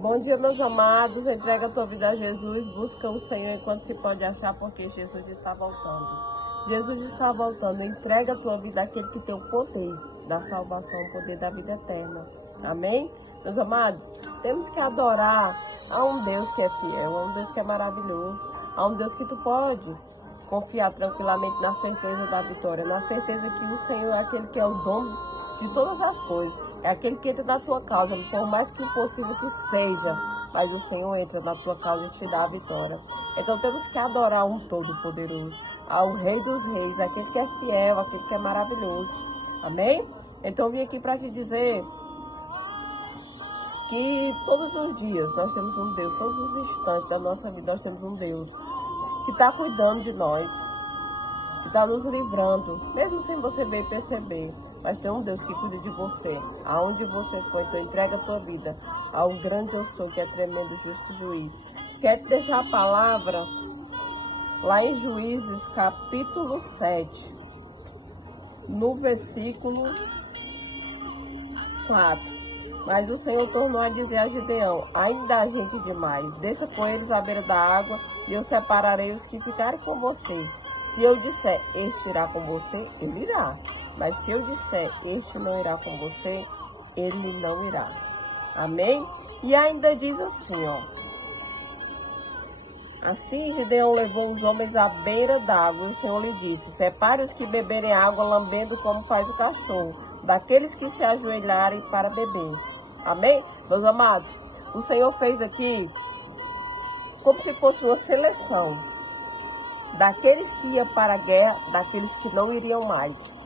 Bom dia, meus amados. Entrega a tua vida a Jesus. Busca o Senhor enquanto se pode achar, porque Jesus está voltando. Jesus está voltando. Entrega a tua vida àquele que tem o poder da salvação, o poder da vida eterna. Amém? Meus amados, temos que adorar a um Deus que é fiel, a um Deus que é maravilhoso, a um Deus que tu pode confiar tranquilamente na certeza da vitória, na certeza que o Senhor é aquele que é o dono de todas as coisas. É aquele que entra na tua causa, por mais que impossível que seja, mas o Senhor entra na tua causa e te dá a vitória. Então temos que adorar um Todo-Poderoso, ao Rei dos Reis, aquele que é fiel, aquele que é maravilhoso. Amém? Então eu vim aqui para te dizer que todos os dias nós temos um Deus, todos os instantes da nossa vida nós temos um Deus que está cuidando de nós, que está nos livrando, mesmo sem você ver e perceber. Mas tem um Deus que cuida de você, aonde você for. Então entrega a tua vida ao grande eu sou, que é tremendo, justo juiz. Quero te deixar a palavra lá em Juízes, capítulo 7, no versículo 4. Mas o Senhor tornou a dizer a Gideão: ainda há gente demais, desça com eles à beira da água, e eu separarei os que ficarem com você. Se eu disser, este irá com você, ele irá. Mas se eu disser, este não irá com você, ele não irá. Amém? E ainda diz assim, ó. Assim Gideão levou os homens à beira d'água, e o Senhor lhe disse: separe os que beberem água lambendo como faz o cachorro, daqueles que se ajoelharem para beber. Amém? Meus amados, o Senhor fez aqui como se fosse uma seleção daqueles que iam para a guerra, daqueles que não iriam mais.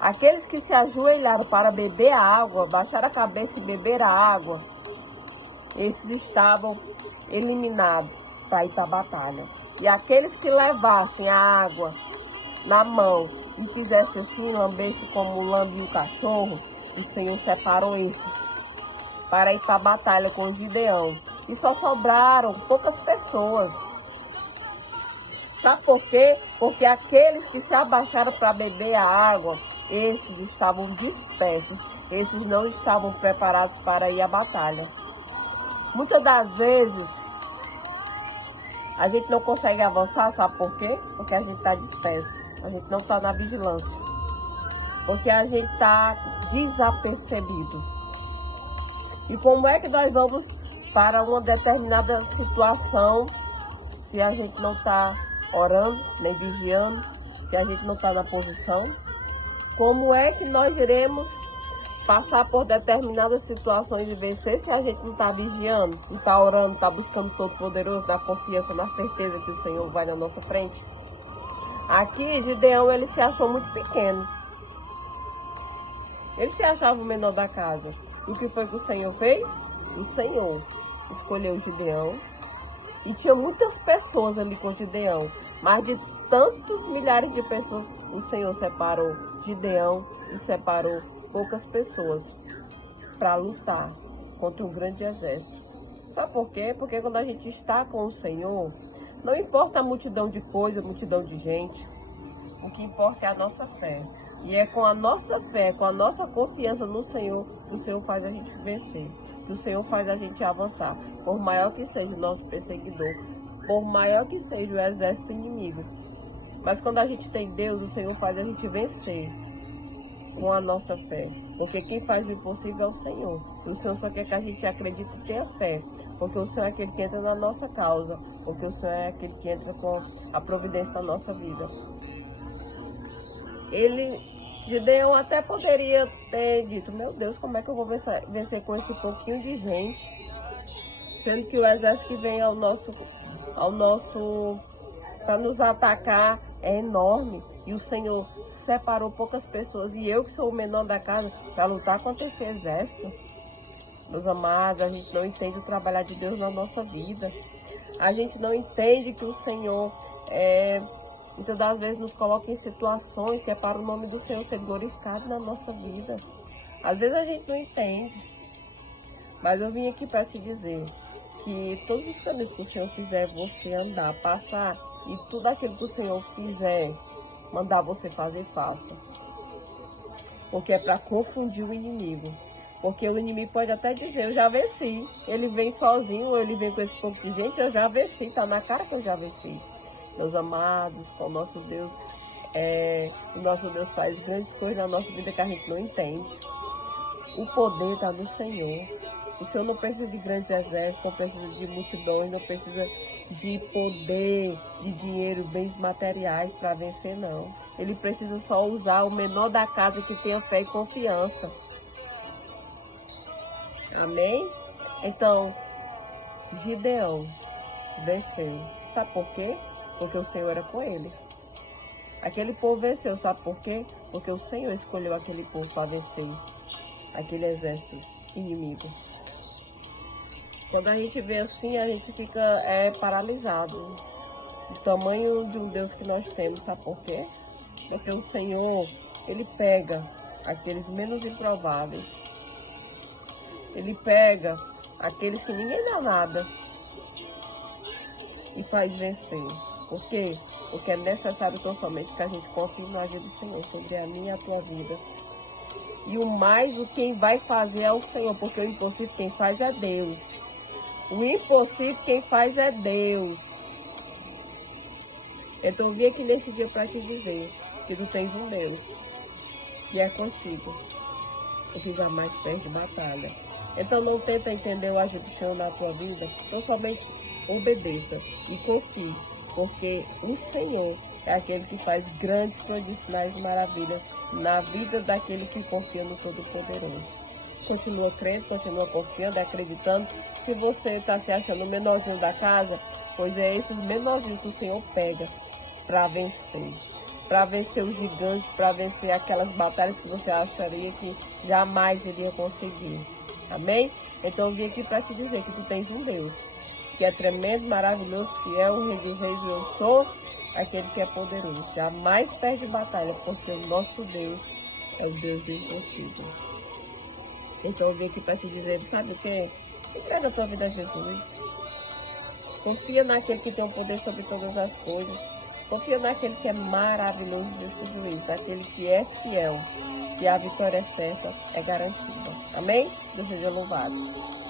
Aqueles que se ajoelharam para beber a água, baixaram a cabeça e beber a água, esses estavam eliminados para ir para a batalha. E aqueles que levassem a água na mão e fizessem assim, lambesse como lambe o cachorro, o Senhor separou esses para ir para a batalha com Gideão. E só sobraram poucas pessoas. Sabe por quê? Porque aqueles que se abaixaram para beber a água, esses estavam dispersos, esses não estavam preparados para ir à batalha. Muitas das vezes, a gente não consegue avançar, sabe por quê? Porque a gente está disperso, a gente não está na vigilância, porque a gente está desapercebido. E como é que nós vamos para uma determinada situação se a gente não está orando, nem vigiando, se a gente não está na posição? Como é que nós iremos passar por determinadas situações e vencer se a gente não está vigiando, não está orando, está buscando o Todo-Poderoso, na confiança, na certeza que o Senhor vai na nossa frente? Aqui, Gideão, ele se achou muito pequeno. Ele se achava o menor da casa. E o que foi que o Senhor fez? O Senhor escolheu Gideão. E tinha muitas pessoas ali com Gideão. Mais de tantos milhares de pessoas, o Senhor separou Gideão e separou poucas pessoas para lutar contra um grande exército. Sabe por quê? Porque quando a gente está com o Senhor, não importa a multidão de coisas, a multidão de gente, o que importa é a nossa fé. E é com a nossa fé, com a nossa confiança no Senhor, que o Senhor faz a gente vencer, que o Senhor faz a gente avançar. Por maior que seja o nosso perseguidor, por maior que seja o exército inimigo. Mas quando a gente tem Deus, o Senhor faz a gente vencer com a nossa fé. Porque quem faz o impossível é o Senhor. E o Senhor só quer que a gente acredite e tenha fé. Porque o Senhor é aquele que entra na nossa causa. Porque o Senhor é aquele que entra com a providência da nossa vida. Gideão até poderia ter dito: meu Deus, como é que eu vou vencer com esse pouquinho de gente? Sendo que o exército que vem ao nosso para nos atacar é enorme. E o Senhor separou poucas pessoas. E eu, que sou o menor da casa, para lutar contra esse exército. Meus amados, a gente não entende o trabalhar de Deus na nossa vida. A gente não entende que o Senhor muitas das vezes nos coloca em situações que é para o nome do Senhor ser glorificado na nossa vida. Às vezes a gente não entende. Mas eu vim aqui para te dizer que todos os caminhos que o Senhor fizer você andar, passar, e tudo aquilo que o Senhor fizer, mandar você fazer, faça. Porque é para confundir o inimigo. Porque o inimigo pode até dizer, eu já venci. Ele vem sozinho, ou ele vem com esse pouco de gente, eu já venci. Está na cara que eu já venci. Meus amados, com o nosso Deus, o nosso Deus faz grandes coisas na nossa vida que a gente não entende. O poder está no Senhor. O Senhor não precisa de grandes exércitos, não precisa de multidões, não precisa de poder, de dinheiro, bens materiais para vencer, não. Ele precisa só usar o menor da casa que tenha fé e confiança. Amém? Então, Gideão venceu. Sabe por quê? Porque o Senhor era com ele. Aquele povo venceu, sabe por quê? Porque o Senhor escolheu aquele povo para vencer aquele exército inimigo. Quando a gente vê assim, a gente fica paralisado. O tamanho de um Deus que nós temos, sabe por quê? Porque o Senhor, Ele pega aqueles menos improváveis. Ele pega aqueles que ninguém dá nada e faz vencer. Por quê? Porque é necessário tão somente que a gente confie no agir do Senhor sobre a minha e a tua vida. E o mais, quem vai fazer é o Senhor, porque o impossível quem faz é Deus. O impossível quem faz é Deus. Então eu vim aqui nesse dia para te dizer que tu tens um Deus que é contigo e que jamais perde batalha. Então não tenta entender o agir do Senhor na tua vida, então somente obedeça e confie, porque o Senhor é aquele que faz grandes prodígios, sinais e maravilhas na vida daquele que confia no Todo-Poderoso. Continua crendo, continua confiando, acreditando. Se você está se achando o menorzinho da casa, pois é esses menorzinhos que o Senhor pega para vencer. Para vencer os gigantes, para vencer aquelas batalhas que você acharia que jamais iria conseguir. Amém? Então eu vim aqui para te dizer que tu tens um Deus, que é tremendo, maravilhoso, fiel, o Rei dos Reis, eu sou aquele que é poderoso. Jamais perde batalha, porque o nosso Deus é o Deus do impossível. Então eu vim aqui para te dizer, sabe o que? Entrega a tua vida a Jesus. Confia naquele que tem o poder sobre todas as coisas. Confia naquele que é maravilhoso, justo juiz, naquele que é fiel, que a vitória é certa, é garantida. Amém? Deus seja louvado.